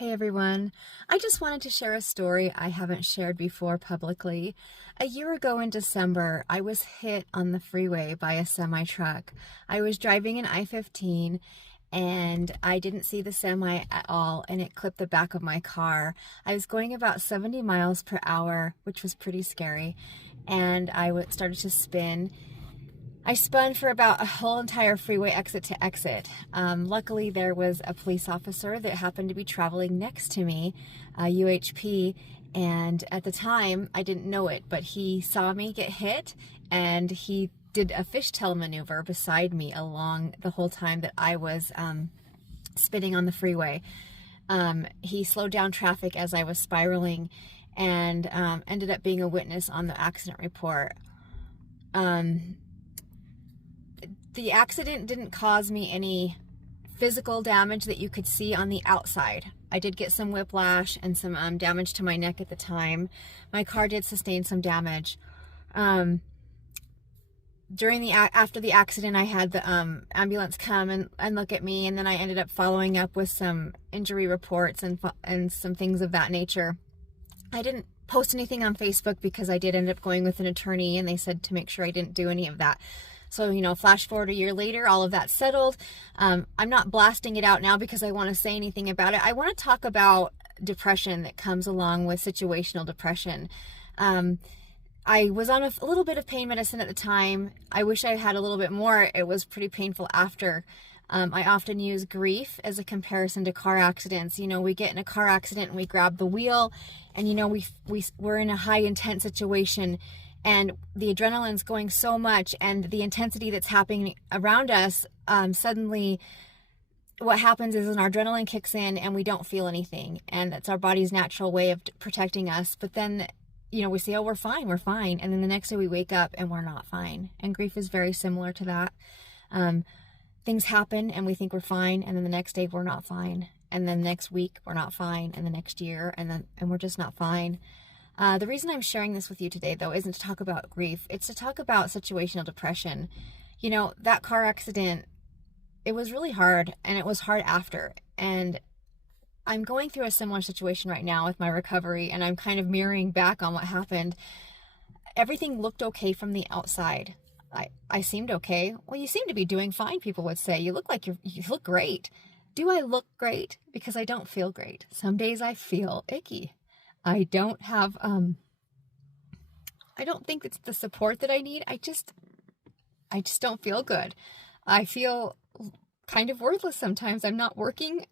Hey everyone, I just wanted to share a story I haven't shared before publicly. A year ago in December, I was hit on the freeway by a semi-truck. I was driving an I-15 and I didn't see the semi at all, and it clipped the back of my car. I was going about 70 miles per hour, which was pretty scary, and I started to spin. I spun for about a whole entire freeway exit to exit. Luckily, there was a police officer that happened to be traveling next to me, UHP, and at the time, I didn't know it, but he saw me get hit, and he did a fishtail maneuver beside me along the whole time that I was spinning on the freeway. He slowed down traffic as I was spiraling and ended up being a witness on the accident report. The accident didn't cause me any physical damage that you could see on the outside. I did get some whiplash and some damage to my neck at the time. My car did sustain some damage. After the accident, I had the ambulance come and look at me, and then I ended up following up with some injury reports and some things of that nature. I didn't post anything on Facebook because I did end up going with an attorney, and they said to make sure I didn't do any of that. So, flash forward a year later, all of that settled. I'm not blasting it out now because I want to say anything about it. I want to talk about depression that comes along with situational depression. I was on a little bit of pain medicine at the time. I wish I had a little bit more. It was pretty painful after. I often use grief as a comparison to car accidents. We get in a car accident and we grab the wheel, and we're in a high intense situation, and the adrenaline's going so much, and the intensity that's happening around us, suddenly what happens is our adrenaline kicks in and we don't feel anything, and that's our body's natural way of protecting us. But then we say, oh, we're fine, and then the next day we wake up and we're not fine. And grief is very similar to that. Things happen and we think we're fine, and then the next day we're not fine, and then next week we're not fine, and the next year, and we're just not fine. The reason I'm sharing this with you today, though, isn't to talk about grief. It's to talk about situational depression. That car accident, it was really hard, and it was hard after. And I'm going through a similar situation right now with my recovery, and I'm kind of mirroring back on what happened. Everything looked okay from the outside. I seemed okay. Well, you seem to be doing fine, people would say. You look great. Do I look great? Because I don't feel great. Some days I feel icky. I don't have, I don't think it's the support that I need. I just don't feel good. I feel kind of worthless sometimes. I'm not working.